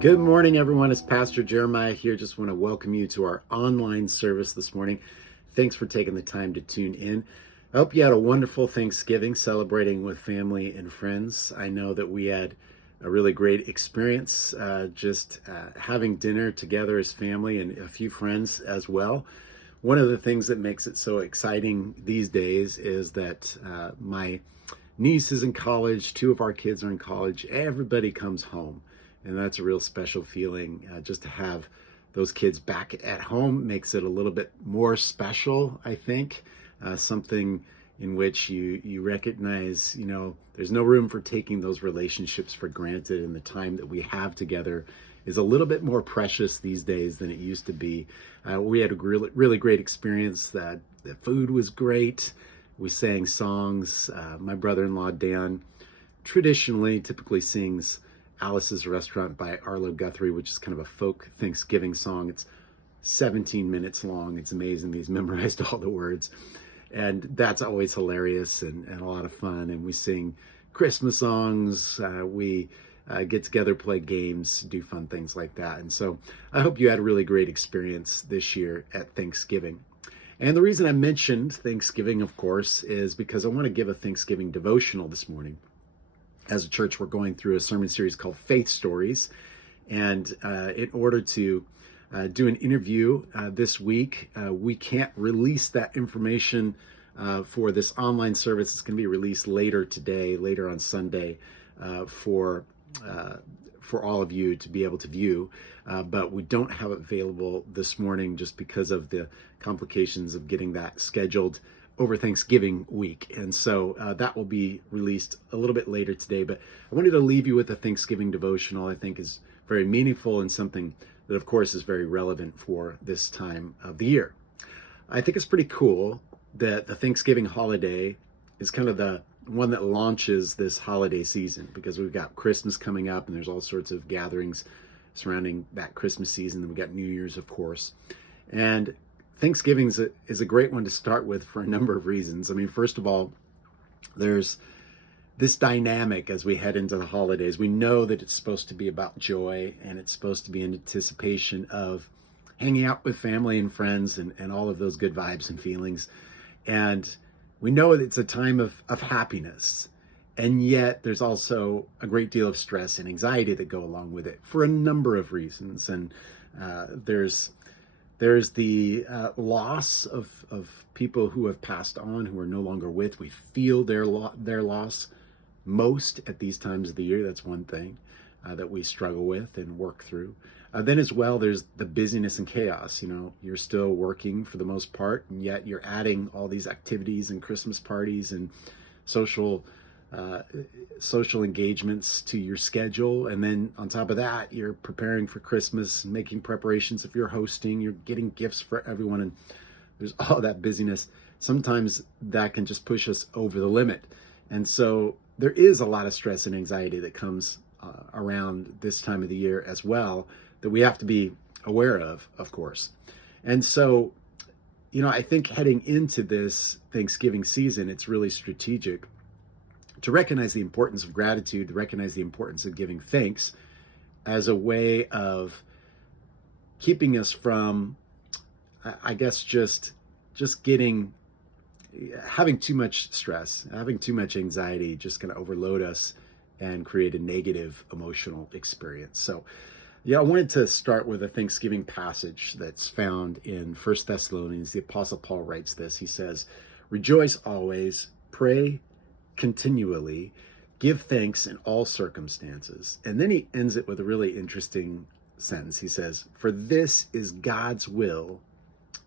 Good morning, everyone. It's Pastor Jeremiah here. Just want to welcome you to our online service this morning. Thanks for taking the time to tune in. I hope you had a wonderful Thanksgiving celebrating with family and friends. I know that we had a really great experience just having dinner together as family and a few friends as well. One of the things that makes it so exciting these days is that my niece is in college, two of our kids are in college, everybody comes home. And that's a real special feeling. Just to have those kids back at home makes it a little bit more special, I think. Something in which you recognize, there's no room for taking those relationships for granted, and the time that we have together is a little bit more precious these days than it used to be. We had a really, really great experience. The food was great. We sang songs. My brother-in-law, Dan, typically sings Alice's Restaurant by Arlo Guthrie, which is kind of a folk Thanksgiving song. It's 17 minutes long. It's amazing. He's memorized all the words. And that's always hilarious and a lot of fun. And we sing Christmas songs. We get together, play games, do fun things like that. And so I hope you had a really great experience this year at Thanksgiving. And the reason I mentioned Thanksgiving, of course, is because I want to give a Thanksgiving devotional this morning. As a church, we're going through a sermon series called Faith Stories. And in order to do an interview this week, we can't release that information for this online service. It's going to be released later today, later on Sunday, for all of you to be able to view. But we don't have it available this morning just because of the complications of getting that scheduled over Thanksgiving week. And so that will be released a little bit later today. But I wanted to leave you with a Thanksgiving devotional I think is very meaningful and something that, of course, is very relevant for this time of the year. I think it's pretty cool that the Thanksgiving holiday is kind of the one that launches this holiday season, because we've got Christmas coming up and there's all sorts of gatherings surrounding that Christmas season. And we've got New Year's, of course. And Thanksgiving is a great one to start with for a number of reasons. I mean, first of all, there's this dynamic as we head into the holidays. We know that it's supposed to be about joy, and it's supposed to be in anticipation of hanging out with family and friends and all of those good vibes and feelings. And we know that it's a time of happiness. And yet there's also a great deal of stress and anxiety that go along with it for a number of reasons. And there's the loss of people who have passed on, who are no longer with. We feel their loss most at these times of the year. That's one thing that we struggle with and work through. Then as well, there's the busyness and chaos. You're still working for the most part, and yet you're adding all these activities and Christmas parties and social engagements to your schedule. And then on top of that, you're preparing for Christmas, making preparations. If you're hosting, you're getting gifts for everyone, and there's all that busyness. Sometimes that can just push us over the limit. And so there is a lot of stress and anxiety that comes around this time of the year as well, that we have to be aware of course. And so, I think heading into this Thanksgiving season, it's really strategic to recognize the importance of gratitude, to recognize the importance of giving thanks as a way of keeping us from, I guess, just having too much stress, having too much anxiety, just going to overload us and create a negative emotional experience. So, I wanted to start with a Thanksgiving passage that's found in 1 Thessalonians. The Apostle Paul writes this. He says, "Rejoice always, pray continually, give thanks in all circumstances." And then he ends it with a really interesting sentence. He says, "For this is God's will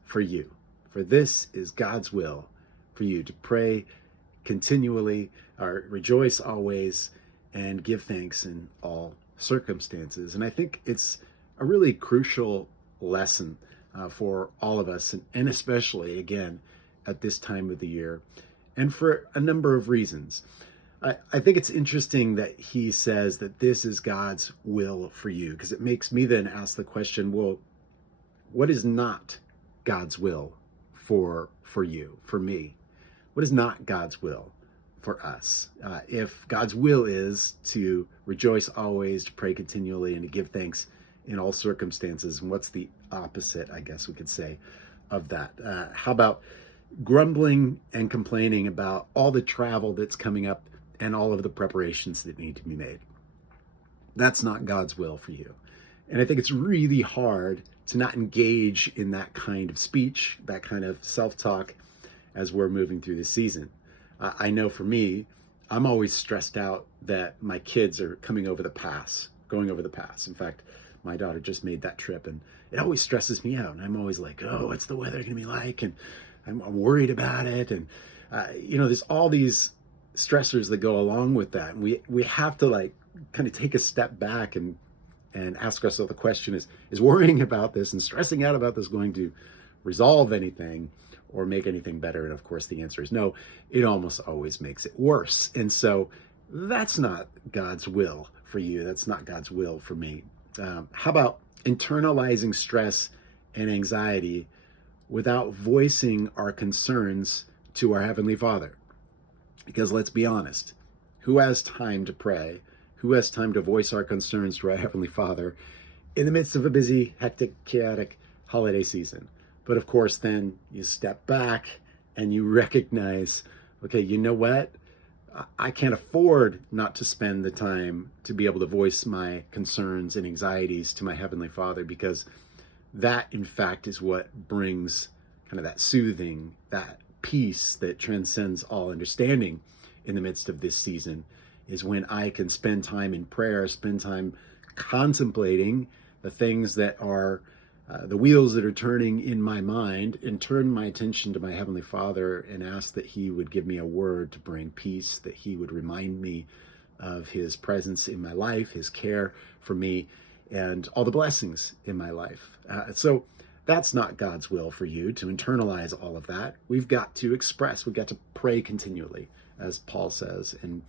for you." For this is God's will for you to pray continually, or rejoice always, and give thanks in all circumstances. And I think it's a really crucial lesson for all of us, and especially, again, at this time of the year, and for a number of reasons. I think it's interesting that he says that this is God's will for you, because it makes me then ask the question, well, what is not God's will for you, for me? What is not God's will for us. If God's will is to rejoice always, to pray continually, and to give thanks in all circumstances, and what's the opposite, I guess we could say, of that? How about grumbling and complaining about all the travel that's coming up and all of the preparations that need to be made? That's not God's will for you. And I think it's really hard to not engage in that kind of speech, that kind of self-talk as we're moving through the season. I know for me, I'm always stressed out that my kids are going over the pass. In fact, my daughter just made that trip, and it always stresses me out. And I'm always like, oh, what's the weather going to be like? And I'm worried about it. And, there's all these stressors that go along with that. And we have to like kind of take a step back and ask ourselves the question, is worrying about this and stressing out about this going to resolve anything or make anything better? And of course, the answer is no. It almost always makes it worse. And so that's not God's will for you. That's not God's will for me. How about internalizing stress and anxiety without voicing our concerns to our Heavenly Father? Because let's be honest, who has time to pray? Who has time to voice our concerns to our Heavenly Father in the midst of a busy, hectic, chaotic holiday season? But of course, then you step back and you recognize, okay, you know what? I can't afford not to spend the time to be able to voice my concerns and anxieties to my Heavenly Father, because that, in fact, is what brings kind of that soothing, that peace that transcends all understanding in the midst of this season, is when I can spend time in prayer, spend time contemplating the things that are the wheels that are turning in my mind, and turn my attention to my Heavenly Father and ask that He would give me a word to bring peace, that He would remind me of His presence in my life, His care for me, and all the blessings in my life. So that's not God's will for you, to internalize all of that. We've got to pray continually, as Paul says, and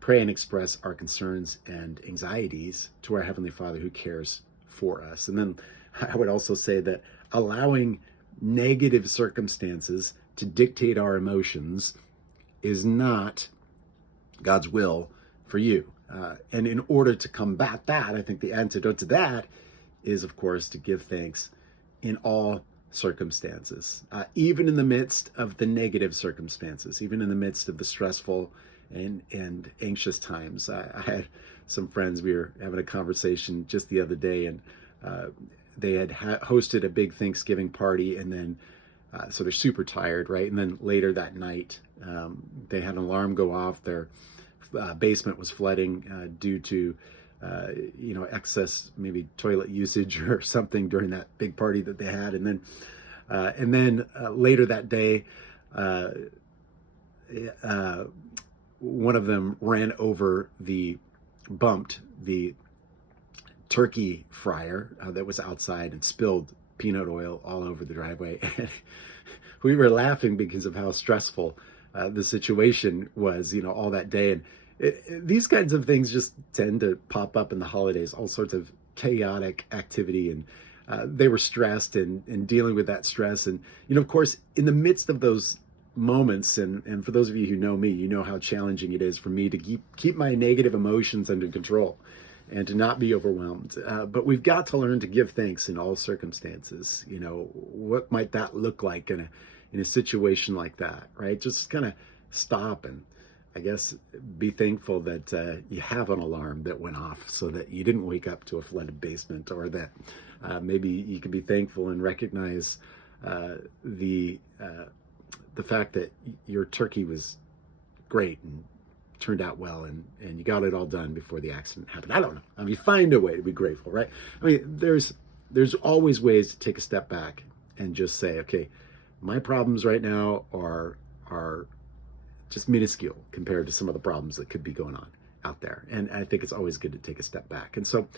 pray and express our concerns and anxieties to our Heavenly Father who cares for us. And then I would also say that allowing negative circumstances to dictate our emotions is not God's will for you. And in order to combat that, I think the antidote to that is, of course, to give thanks in all circumstances, even in the midst of the negative circumstances, even in the midst of the stressful and anxious times. I had some friends, we were having a conversation just the other day, and they had hosted a big Thanksgiving party, and then so they're super tired, right? And then later that night, they had an alarm go off. Their basement was flooding due to excess maybe toilet usage or something during that big party that they had. And then later that day, one of them bumped the turkey fryer that was outside and spilled peanut oil all over the driveway. We were laughing because of how stressful the situation was, all that day. And these kinds of things just tend to pop up in the holidays, all sorts of chaotic activity. And they were stressed and dealing with that stress. And, of course, in the midst of those moments, and for those of you who know me, you know how challenging it is for me to keep my negative emotions under control and to not be overwhelmed. But we've got to learn to give thanks in all circumstances. What might that look like in a situation like that, right? Just kind of stop and, I guess, be thankful that you have an alarm that went off so that you didn't wake up to a flooded basement, or that maybe you can be thankful and recognize the fact that your turkey was great and turned out well, and you got it all done before the accident happened. I don't know. I mean, find a way to be grateful, right? I mean, there's always ways to take a step back and just say, okay, my problems right now are just minuscule compared to some of the problems that could be going on out there. And I think it's always good to take a step back. And so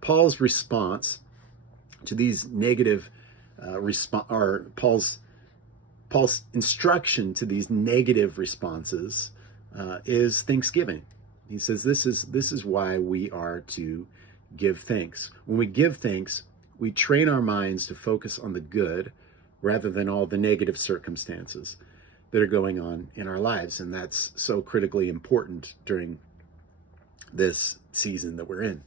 Paul's response to these negative Paul's instruction to these negative responses is thanksgiving. He says this is why we are to give thanks. When we give thanks, we train our minds to focus on the good rather than all the negative circumstances. that are going on in our lives. And that's so critically important during this season that we're in.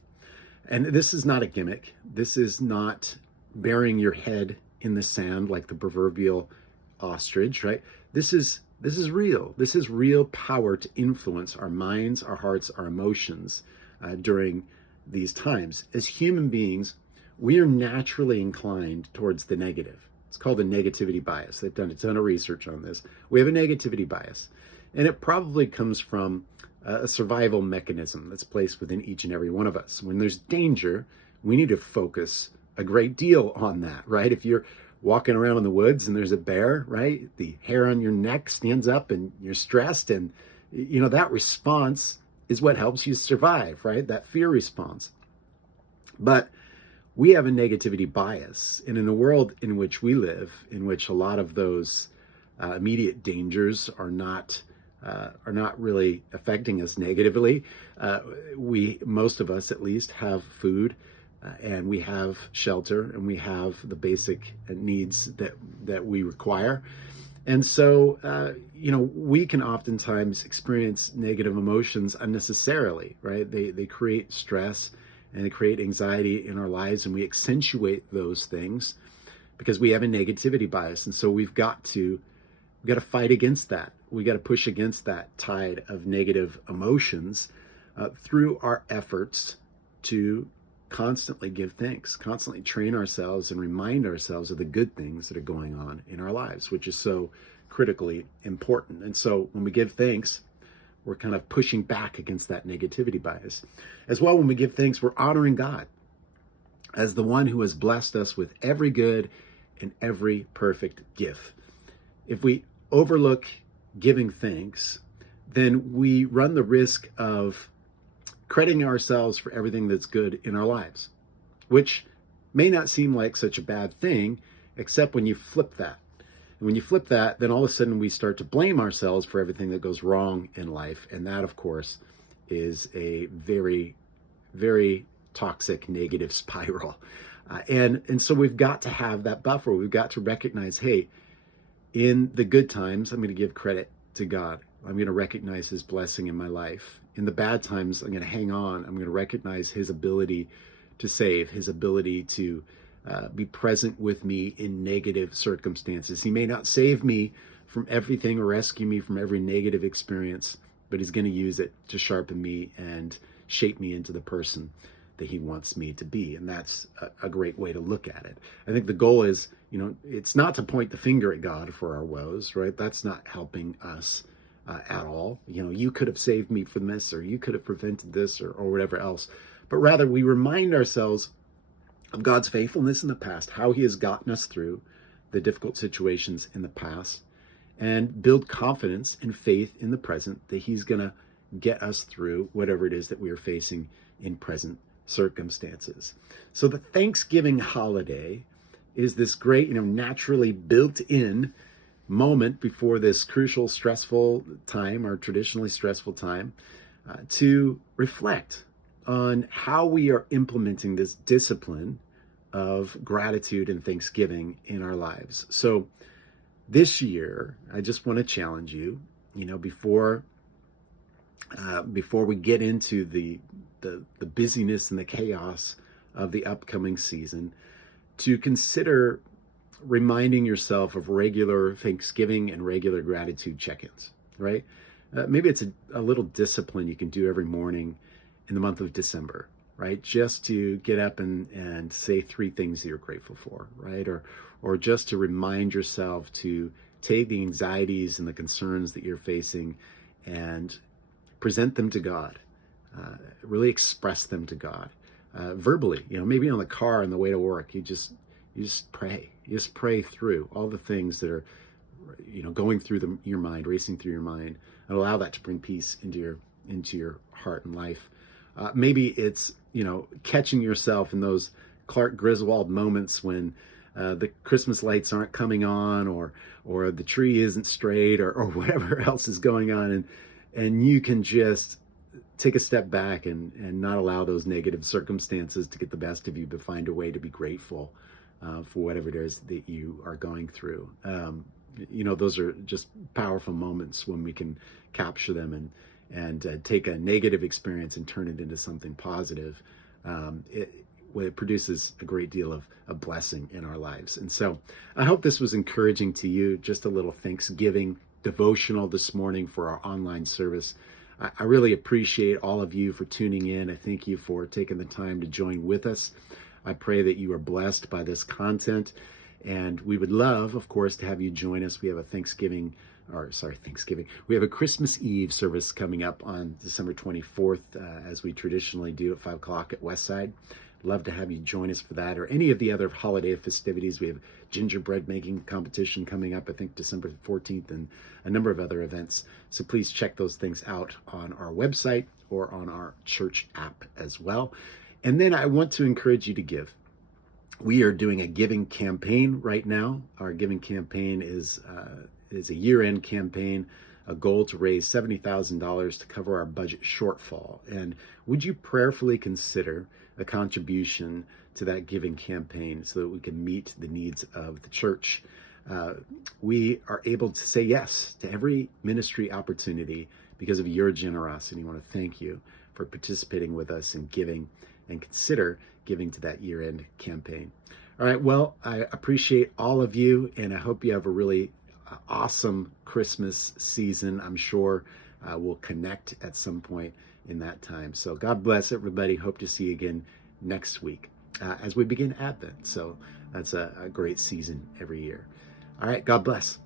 And this is not a gimmick. This is not burying your head in the sand like the proverbial ostrich, right? This is real. This is real power to influence our minds, our hearts, our emotions during these times. As human beings, we are naturally inclined towards the negative. It's called a negativity bias. They've done a ton of research on this. We have a negativity bias, and it probably comes from a survival mechanism that's placed within each and every one of us. When there's danger, we need to focus a great deal on that, right? If you're walking around in the woods and there's a bear, right, the hair on your neck stands up and you're stressed, and that response is what helps you survive, right? That fear response. But we have a negativity bias, and in a world in which we live, in which a lot of those immediate dangers are not really affecting us negatively. Most of us at least, have food, and we have shelter, and we have the basic needs that we require. And so, we can oftentimes experience negative emotions unnecessarily, right? They create stress and they create anxiety in our lives, and we accentuate those things because we have a negativity bias. And so we've got to fight against that. We got to push against that tide of negative emotions through our efforts to constantly give thanks, constantly train ourselves and remind ourselves of the good things that are going on in our lives, which is so critically important. And so when we give thanks, we're kind of pushing back against that negativity bias. As well, when we give thanks, we're honoring God as the one who has blessed us with every good and every perfect gift. If we overlook giving thanks, then we run the risk of crediting ourselves for everything that's good in our lives, which may not seem like such a bad thing, except when you flip that. And when you flip that, then all of a sudden we start to blame ourselves for everything that goes wrong in life. And that, of course, is a very, very toxic negative spiral. And so we've got to have that buffer. We've got to recognize, hey, in the good times, I'm going to give credit to God. I'm going to recognize his blessing in my life. In the bad times, I'm going to hang on. I'm going to recognize his ability to save, his ability to be present with me in negative circumstances. He may not save me from everything or rescue me from every negative experience, but he's going to use it to sharpen me and shape me into the person that he wants me to be. And that's a great way to look at it. I think the goal is, it's not to point the finger at God for our woes, right? That's not helping us at all. You could have saved me from this, or you could have prevented this, or whatever else. But rather, we remind ourselves of God's faithfulness in the past, how he has gotten us through the difficult situations in the past, and build confidence and faith in the present that he's going to get us through whatever it is that we are facing in present circumstances. So the Thanksgiving holiday is this great, naturally built-in moment before this crucial, stressful time, or traditionally stressful time, to reflect on how we are implementing this discipline of gratitude and thanksgiving in our lives. So this year, I just want to challenge you, before we get into the busyness and the chaos of the upcoming season, to consider reminding yourself of regular Thanksgiving and regular gratitude check-ins, right? Maybe it's a little discipline you can do every morning in the month of December, right? Just to get up and say 3 things that you're grateful for, right? Or just to remind yourself to take the anxieties and the concerns that you're facing and present them to God, really express them to God, verbally, maybe on the car on the way to work, you just pray. You just pray through all the things that are, going through your mind, racing through your mind, and allow that to bring peace into your heart and life. Maybe it's, catching yourself in those Clark Griswold moments when the Christmas lights aren't coming on, or the tree isn't straight, or whatever else is going on, and you can just take a step back and not allow those negative circumstances to get the best of you, but find a way to be grateful for whatever it is that you are going through. those are just powerful moments when we can capture them and take a negative experience and turn it into something positive. It produces a great deal of blessing in our lives. And so I hope this was encouraging to you. Just a little Thanksgiving devotional this morning for our online service. I really appreciate all of you for tuning in. I thank you for taking the time to join with us. I pray that you are blessed by this content. And we would love, of course, to have you join us. We have a We have a Christmas Eve service coming up on December 24th, as we traditionally do at 5 o'clock at Westside. Love to have you join us for that, or any of the other holiday festivities. We have gingerbread making competition coming up, I think December 14th, and a number of other events. So please check those things out on our website or on our church app as well. And then I want to encourage you to give. We are doing a giving campaign right now. Our giving campaign is a year-end campaign, a goal to raise $70,000 to cover our budget shortfall. And would you prayerfully consider a contribution to that giving campaign so that we can meet the needs of the church? We are able to say yes to every ministry opportunity because of your generosity. I want to thank you for participating with us in giving, and consider giving to that year-end campaign. All right, well, I appreciate all of you, and I hope you have a really awesome Christmas season. I'm sure we'll connect at some point in that time. So God bless everybody. Hope to see you again next week as we begin Advent. So that's a great season every year. All right, God bless.